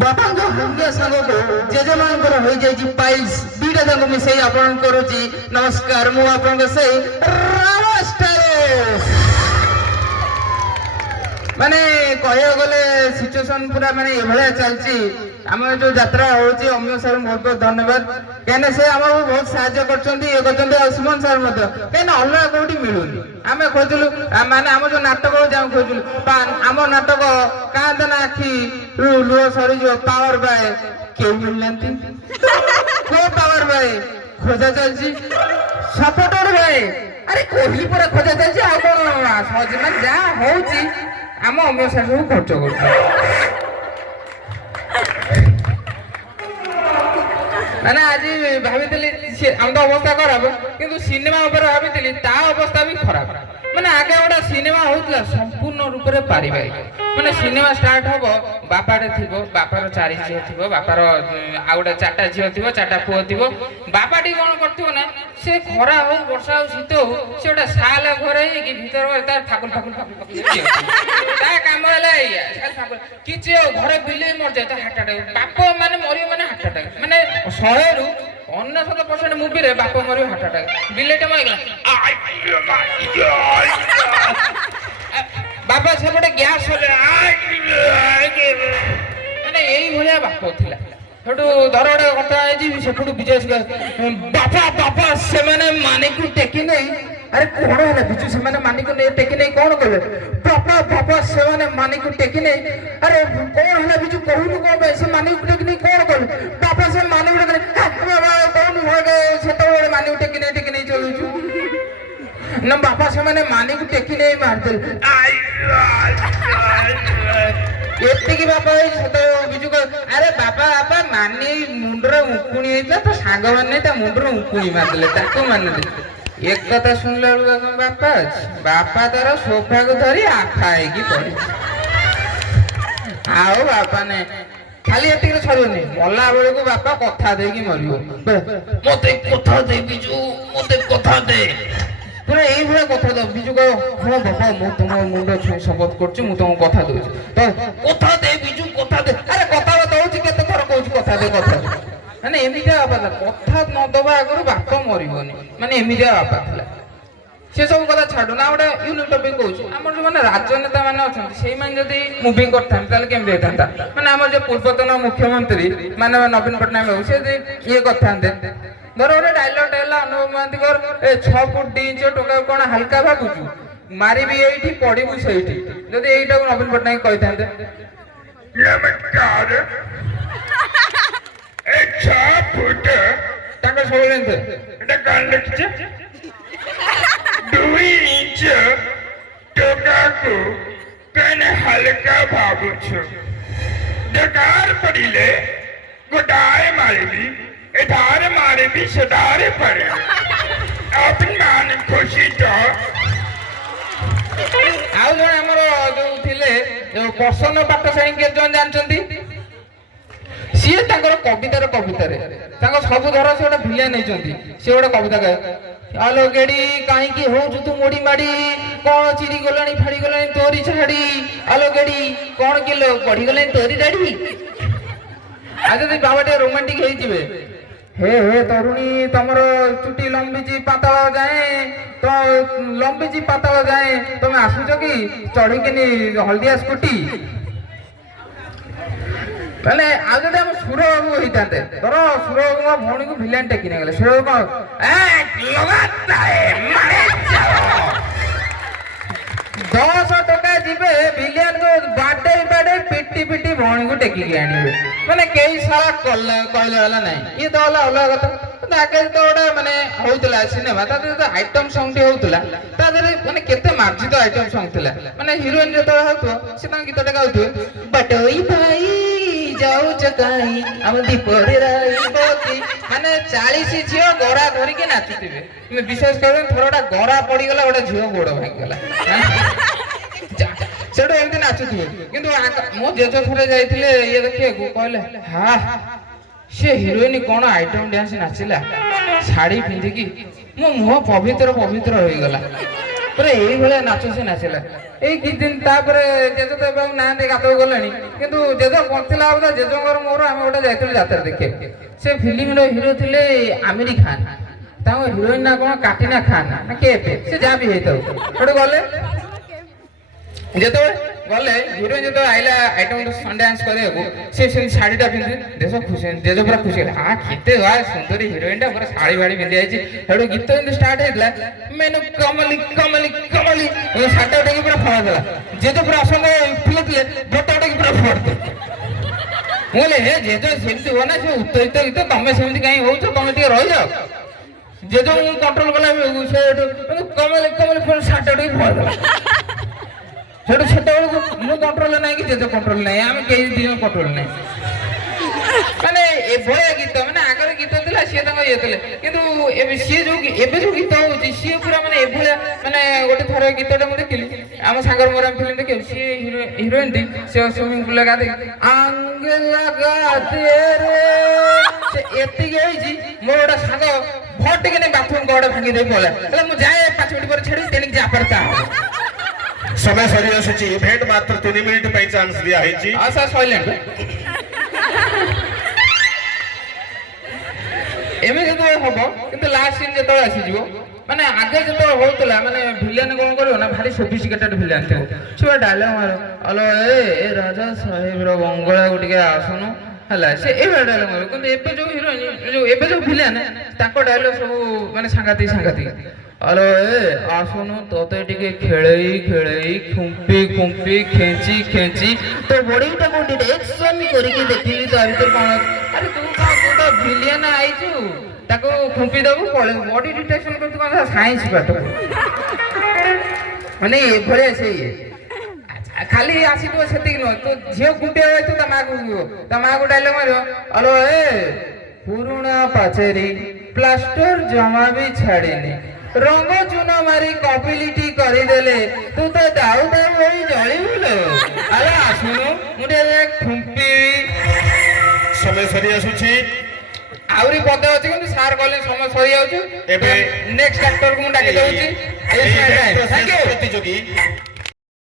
ବାପାଙ୍କ ହଙ୍ଗିଆ ସାଙ୍ଗକୁ ଜେଜେମାନଙ୍କର ହୋଇଯାଇଛି ପାଇଲ୍ସ ଦୁଇଟା ତାଙ୍କୁ ମିଶେଇ ଆପଣ କରୁଛି ନମସ୍କାର ମୁଁ ଆପଣଙ୍କ ସେଇ ରାମ ଷ୍ଟାଇଲ ମାନେ କହିବାକୁ ଗଲେ ସିଚୁଏସନ ପୁରା ମାନେ ଏଭଳିଆ ଚାଲିଛି ଆମର ଯୋଉ ଯାତ୍ରା ହଉଛି ଅମିୟ ସାର୍ ବହୁତ ବହୁତ ଧନ୍ୟବାଦ କାହିଁକିନା ସେ ଆମକୁ ବହୁତ ସାହାଯ୍ୟ କରୁଛନ୍ତି ଇଏ କରୁଛନ୍ତି ଆଉ ସୁମନ ସାର୍ ମଧ୍ୟ କାହିଁକିନା ଅଲଗା କୋଉଠି ମିଳୁନି ଆମେ ଖୋଜୁଥିଲୁ ମାନେ ଆମ ଯୋଉ ନାଟକ ହଉଛି ଆମେ ଖୋଜୁଥିଲୁ ଆମ ନାଟକ କାନ୍ଦ ନା ଆଖି ଲୁହ ସରିଯିବ ପାୱାର ବାଏ କେହି ମିଳୁନାହାନ୍ତି କୋଉ ପାୱାର ବାଏ ଖୋଜା ଚାଲିଛି ସପୋର୍ଟର ବାଏ ଆରେ କୋହଲି ପୁରା ଖୋଜା ଚାଲିଛି ଆଉ କଣ ସହଜ ମାନେ ଯାହା ହଉଛି ଆମ ଅମିୟ ସାର୍ ସବୁ ଖର୍ଚ୍ଚ କରୁଛୁ ମାନେ ଆଜି ଭାବିଥିଲି ଆମ ତ ଅବସ୍ଥା ଖରାପ କିନ୍ତୁ ସିନେମା ଉପରେ ଭାବିଥିଲି ତା ଅବସ୍ଥା ବି ଖରାପ ମାନେ ଆଗେ ଗୋଟେ ସିନେମା ହଉଥିଲା ସମ୍ପୂର୍ଣ୍ଣ ରୂପରେ ପାରିବାରିକ ମାନେ ସିନେମା ଷ୍ଟାର୍ଟ ହବ ବାପାଟେ ଥିବ ବାପାର 4 ଝିଅ ଥିବ ବାପାର ଆଉ ଗୋଟେ 4ଟା ଝିଅ ଥିବ 4ଟା ପୁଅ ଥିବ ବାପାଟି କଣ କରିଥିବ ନା ସେ ଖରା ହଉ ବର୍ଷା ହଉ ଶୀତ ହଉ ସେ ଗୋଟେ ଶାଲ ଘରେ ହେଇକି ଭିତରେ ତାର ଠାକୁର ତା କାମ ହେଲା ଏଇଆ କିଛି ଆଉ ଘରେ ବିଲେଇ ମରିଯାଏ ତା ହାର୍ଟ ଆଟାକ୍ ବାପ ମାନେ ମରିବ ମାନେ ହାର୍ଟ ଆଟାକ୍ ମାନେ 100ରୁ 99% ମୁଭିରେ ବାପ ମରିବ ହାର୍ଟ ଆଟାକ୍ ବିଲେଇଟା ମରିଗଲା ବାପା ସେପଟେ ଗ୍ୟାସ୍ ମାନେ ଏଇଭଳିଆ ବାପ ଥିଲା ସେଠୁ ଧର ଗୋଟେ କଥା ହେଇଛି ସେପଟୁ ବିଜୟ ବାପା ବାପା ସେମାନେ ମାନିକୁ ଟେକି ନେଇ ଆରେ କଣ ହେଲା ବିଜୁ ସେମାନେ ମାନିକୁ ଟେକି ନେଇ କଣ କଲେ ବାପା ବାପା ସେମାନେ ମାନିକୁ ଟେକି ନେଇ ଆରେ କଣ ହେଲା ବିଜୁ କହୁନୁ କଣ ପାଇଁ ସେ ମାନିକୁ ଟେକି ନେଇ କଣ କଲେ ବାପା ସେ ମାନିକୁ କହୁନୁ ସେତେବେଳେ ମାନିକୁ ଟେକି ନେଇ ଚଳୁଛୁ ନା ବାପା ସେମାନେ ମାନିକୁ ଟେକି ନେଇ ମାରିଦେଲେ ଏତିକି ବାପା ହେଇଛି ସେତେବେଳେ ବିଜୁ ଆରେ ବାପା ବାପା ମାନି ମୁଣ୍ଡରେ ଉଙ୍କୁଣି ହେଇଥିଲା ତ ସାଙ୍ଗମାନେ ତା ମୁଣ୍ଡରେ ଉଙ୍କୁଣି ମାରିଦେଲେ ତାକୁ ମାନିଦେଲେ ଏକ କଥା ଶୁଣିଲା ବେଳକୁ ବାପା ଅଛି ବାପା ତାର ସୋଫାକୁ ଧରି ଆଖା ହେଇକି ପଡିଛି ଆଉ ବାପା ନାଇଁ ଖାଲି ଏତିକିରେ ସରିବନି ମଲା ବେଳକୁ ବାପା କଥା ଦେଇକି ମରିବ ମତେ କଥା ଦେ ବିଜୁ ମତେ କଥା ଦେ ପୁରା ଏଇଭଳିଆ କଥା ଦବ ବିଜୁ କହିବ ହଁ ବାପା ମୁଁ ତମ ମୁଣ୍ଡ ଛୁଇଁ ଶପଥ କରୁଛି ମୁଁ ତମକୁ କଥା ଦଉଛି ତ କଥା ଦେ ବିଜୁ କଥା ଦେ ଆରେ କଥା ଦଉଛି କେତେ ଥର କହୁଛି କଥା ଦେ ମାନେ ଏମିତିଆ ବାପା ଥିଲା କଥା ନ ଦବା ଆଗରୁ ବାପ ମରିବନି ମାନେ ଏମିତିଆ ବାପା ଥିଲା ସେ ସବୁ କଥା ଛାଡୁ ନା ଗୋଟେ ୟୁନିକ୍ ଟପିକ୍ କହୁଛି ଆମର ଯୋଉମାନେ ରାଜନେତା ମାନେ ଅଛନ୍ତି ସେଇମାନେ ଯଦି ମୁଭି କରିଥାନ୍ତି ତାହେଲେ କେମିତି ହେଇଥାନ୍ତା ମାନେ ଆମର ଯୋଉ ପୂର୍ବତନ ମୁଖ୍ୟମନ୍ତ୍ରୀ ମାନେ ନବୀନ ପଟ୍ଟନାୟକ ବାବୁ ସେ ଯଦି ଇଏ କରିଥାନ୍ତେ ଧର ଗୋଟେ ଡାଇଲଗ୍ ହେଲା ଅନୁଭବ ମହାନ୍ତିଙ୍କର 6 ଫୁଟ 2 ଇଞ୍ଚ ଟୋକା କଣ ହାଲକା ଭାବୁଛୁ ମାରିବି ଏଇଠି ପଡିବୁ ସେଇଠି ଯଦି ଏଇଟାକୁ ନବୀନ ପଟ୍ଟନାୟକ କହିଥାନ୍ତେ ତାଙ୍କ ସବୁବେଳେ ଏଟା କଣ ଲେଖିছে 2 इंच टोकाको कने हल्का भाबुछु दरकार पड़िले गोटाए मारिबी एठारे मारिबी सदारे पड़े अपन मान खुशी तो आउ जण हमर जो थिले जो प्रसन्न पाठशाणी के जण जानचंती ସିଏ ତାଙ୍କର କବିତାରେ ତାଙ୍କ ସବୁ ଧର ସେ ଗୋଟେ ଭିଲିଆନ ହେଇଛନ୍ତି ସିଏ ଗୋଟେ କବିତା ଗାଏ ଆଲୋ ଗେଡି କାହିଁକି ହଉଛୁ ତୁ ମୋଡି ମାଡି କଣ ଚିରି ଗଲାଣି ଫାଡି ଗଲାଣି ତୋରି ଛାଡି ଆଲୋ ଗେଡି କଣ କିଲୋ ପଢି ଗଲାଣି ତୋରି ଦାଢି ଆଉ ଯଦି ବାବା ଟିକେ ରୋମାଣ୍ଟିକ ହେଇଯିବେ ହେ ହେ ତରୁଣୀ ତମର ଚୁଟି ଲମ୍ବିଛି ପାତାଳ ଯାଏ ତ ଲମ୍ବିଛି ପାତାଳ ଯାଏ ତମେ ଆସୁଛ କି ଚଢିକିନି ହଳଦିଆ ସ୍କୁଟି ମାନେ ଆଉ ଯଦି ଆମ ସୁର ବାବୁ ହେଇଥାନ୍ତେ ଧର ସୁର ବାବୁ ମୋ ଭଉଣୀକୁ ଭିଲିଆନ ଟେକି ନେଇଗଲେ ସୁର ବାବୁ କଣ 10 ଟଙ୍କା ଯିବେ ଭିଲିଆନକୁ ବାଡେଇ ପିଟି ଭଉଣୀକୁ ଟେକିକି ଆଣିବେ ମାନେ କେହି ସାରା କହିଲେ ହେଲା ନାହିଁ ଇଏ ତ ହେଲା ଅଲଗା କଥା ଆଗେ ତ ଗୋଟେ ମାନେ ହଉଥିଲା ସିନେମା ତା ଦେହରେ ଆଇଟମ ସଙ୍ଗ ଟି ହଉଥିଲା ତା ଦେହରେ ମାନେ କେତେ ମାର୍ଜିତ ଆଇଟମ ସଙ୍ଗ ଥିଲା ମାନେ ହିରୋଇନ ଯେତେବେଳେ ହଉଥିବ ସେ ତାଙ୍କ ଗୀତଟା ଗାଉଥିବେ ବଟୋଇ ଭାଇ ଯାଉଛ କାହିଁ ଆମ ଦୀପରେ ରହିବକି ମାନେ 40 ଝିଅ ଗରା ଧରିକି ନାଚୁଥିବେ କିନ୍ତୁ ବିଶେଷ କରି ଥରଟା ଗରା ପଡିଗଲା ଗୋଟେ ଝିଅ ଗୋଡ ଭାଙ୍ଗିଗଲା ସେଠୁ ଏମିତି ନାଚୁଥିବେ କିନ୍ତୁ ମୋ ଜେଜେ ଥରେ ଯାଇଥିଲେ ଇଏ ଦେଖିବାକୁ କହିଲେ ହା ସେ ହିରୋଇନ କଣ ଆଇଟମ ଡ୍ୟାନ୍ସ ନାଚିଲା ଶାଢୀ ପିନ୍ଧିକି ମୋ ମୁହଁ ପବିତ୍ର ହେଇଗଲା ପୁରା ଏଇଭଳିଆ ନାଚ ସେ ନାଚିଲା। ଏଇ କିଛି ଦିନ ତାପରେ ଜେଜେ ତ ଏବେ ନାହାନ୍ତି, ଗାତକୁ ଗଲେଣି, କିନ୍ତୁ ଜେଜେ ବଞ୍ଚିଲା ଅବଧା ଜେଜେଙ୍କର ମୋର ଆମେ ଗୋଟେ ଯାଇଥିଲୁ ଯାତ୍ରା ଦେଖିବାକୁ। ସେ ଫିଲ୍ମର ହିରୋ ଥିଲେ ଆମିର ଖାନ, ତାଙ୍କ ହିରୋଇନ ନା କଣ କାଟିନା ଖାନ ନା କେତେ, ସେ ଯାହା ବି ହେଇଥାଉ। ସେଠୁ ଗଲେ, ଯେତେବେଳେ ଗଲେ ହିରୋଇନ ଯେତେବେଳେ ଆଇଲା ଆଇଟମ ସନ୍ ଡ୍ୟାନ୍ସ କରିବାକୁ, ସେ ସେମିତି ଶାଢ଼ୀଟା ପିନ୍ଧି ଦେଶ ଖୁସି, ଜେଜ ପୁରା ଖୁସି ହେଲା, କେତେ ସୁନ୍ଦରୀ ହିରୋଇନଟା ପୁରା ଶାଢ଼ୀ ଫାଢ଼ୀ ପିନ୍ଧି ଯାଇଛି। ସେଠୁ ଗୀତ ଯେମିତି ଷ୍ଟାର୍ଟ ହେଇଥିଲା, ମେନୁ କମଲି କମଲି କମଲି, ଶାଢ଼ୀଟା ଉଠେଇକି ପୁରା ଫଳ ଦେଲା। ଜେଜ ପୁରା ଅସଙ୍ଗ ଫୁଲୁଥିଲେ, ବଟ ଉଠେଇକି ପୁରା ଫୋଡିଥିଲେ। ମୁଁ କହିଲି ହେ ଜେଜ ସେମିତି ହୁଅ ନା, ସେ ଉତ୍ତରିତ ଗୀତ, ତମେ ସେମିତି କାହିଁ ହଉଛ, ତମେ ଟିକେ ରହିଯାଅ। ଜେଜ ମୁଁ କଣ୍ଟ୍ରୋଲ କଲା ବେଳକୁ ସେ କମଲି କମଲି ଶାଢ଼ୀଟା ଉଠେଇକି ଫଳ ଦେଲା। ସେଠୁ ସେତେବେଳକୁ ମୁଁ କଣ୍ଟ୍ରୋଲ ନାହିଁ କି ଜେଜେ କଣ୍ଟ୍ରୋଲ ନାହିଁ, ଆମେ କେହି ଦି ଜଣ କଣ୍ଟ୍ରୋଲ ନାହିଁ। ମାନେ ଏଭଳିଆ ଗୀତ, ମାନେ ଆଗରେ ଗୀତ ଥିଲା ସିଏ ତାଙ୍କ ଇଏ ଥିଲେ, କିନ୍ତୁ ଏବେ ସିଏ ଏବେ ଯୋଉ ଗୀତ ହଉଛି ସିଏ ପୁରା ମାନେ ଏଭଳିଆ। ମାନେ ଗୋଟେ ଥର ଗୀତଟା ମୁଁ ଦେଖିଲି, ଆମ ସାଙ୍ଗର ମୋର ଆମେ ଫିଲ୍ମ ଦେଖିବାକୁ, ସିଏ ହିରୋଇନଟି ସେ ସୁଇମିଂ ପୁଲରେ ଗାଧେଇ ଆଙ୍ଗେ ଲଗାତେ ରେ, ସେ ଏତିକି ହେଇଛି। ମୋର ଗୋଟେ ସାଙ୍ଗ ଭଟିକି ନେଇ ବାଥରୁମ କବାଟ ଭାଙ୍ଗି ଦେଇ ପଳେଇଲା, ହେଲେ ମୁଁ ଯାଏ 5 ମିନିଟ୍ ପରେ ଛାଡି ତେଣିକି ଯା ପାରେ ତା समय सरी आसुची इवेंट मात्र 3 मिनिट पे चांस दिया है सर साइलेंट एमे जेतବେଳେ ହବ, କିନ୍ତୁ ଲାଷ୍ଟ ସିନ୍ ଯେତେବେଳେ ଆସିଯିବ, ମାନେ ଆଗେ ଯେତେବେଳେ ହଉଥିଲା, ମାନେ ଭିଲିଆନ କଣ କରିବ ନା, ଭାରି ସୋଫିଷ୍ଟିକେଟେଡ ଭିଲିଆନ ଥିବ। ସେ ଡାଇଲଗ ମାର, ହଲୋ ଏ ରାଜା ସାହେବର ବଙ୍ଗଳାକୁ ଟିକେ ଆସୁନୁ ହେଲା, ସେ ଏଇଭଳିଆ ଡାଇଲଗ ମାରିବ। କିନ୍ତୁ ଏବେ ଯୋଉ ହିରୋଇନ, ଏବେ ଯୋଉ ଭିଲିଆନ, ତାଙ୍କ ଡାଇଲଗ ସବୁ ମାନେ ସାଂଘାତିକ ସାଂଘାତିକ। ହଲୋ ଏ ଆସୁନୁ, ତତେ ଟିକେ ଖେଳେଇ ଖେଳେଇ ଖୁମ୍ପି ଖୁମ୍ପି ଖେଞ୍ଚି ଖେଞ୍ଚି ତୋ ବଡିଟାକୁ ଡିରେକ୍ସନ କରିକି ଦେଖିବି ତା ଭିତରେ କଣ। ଆରେ ତୁ କଣ, ତୁ ତ ଭିଲିଆନ ଆଇଛୁ, ତାକୁ ଖୁମ୍ପି ଦବୁ ପଳେଇବୁ, ବଡି ଡିଟେକ୍ସନ କରୁଛୁ କଣ ସାଇନ୍ସ ପାଠ। ମାନେ ଏଭଳିଆ ସେ ଇଏ ଖାଲି ଆସିଥିବ ସେତିକି ନୁହଁ, ତୁ ଝିଅ ଖୁମ୍ପିଆ ଯାଇଥିବ, ତା ମାଆକୁ ଖୁମ୍ପିବ, ତା ମାଆକୁ ଡାଇଲଗ ମାରିବ, ହଲୋ ଏ ପୁରୁଣା ପାଚେରୀ ପ୍ଲାଷ୍ଟର ଜମା ବି ଛାଡ଼ିନି, ରଙ୍ଗ ଚୁନ ମାରି କମ୍ପ୍ଲିଟ କରିଦେଲେ ତୁ ତ ଦାଉ ଦାଉ ହୋଇ ଜଳିବୁ ଲୋ, ଆରେ ଆସୁନୁ ମୁଁ ଟିକେ ଖୁମ୍ପିବି। समय सरी आसुची ଆହୁରି ପଦେ ଅଛି, କିନ୍ତୁ ସାର୍ କହିଲେ ସମୟ ସରି ଯାଉଛି, ଏବେ ନେକ୍ସଟ ଆକ୍ଟରକୁ ମୁଁ ଡାକି ଦଉଛି। ପ୍ରତିଯୋଗୀ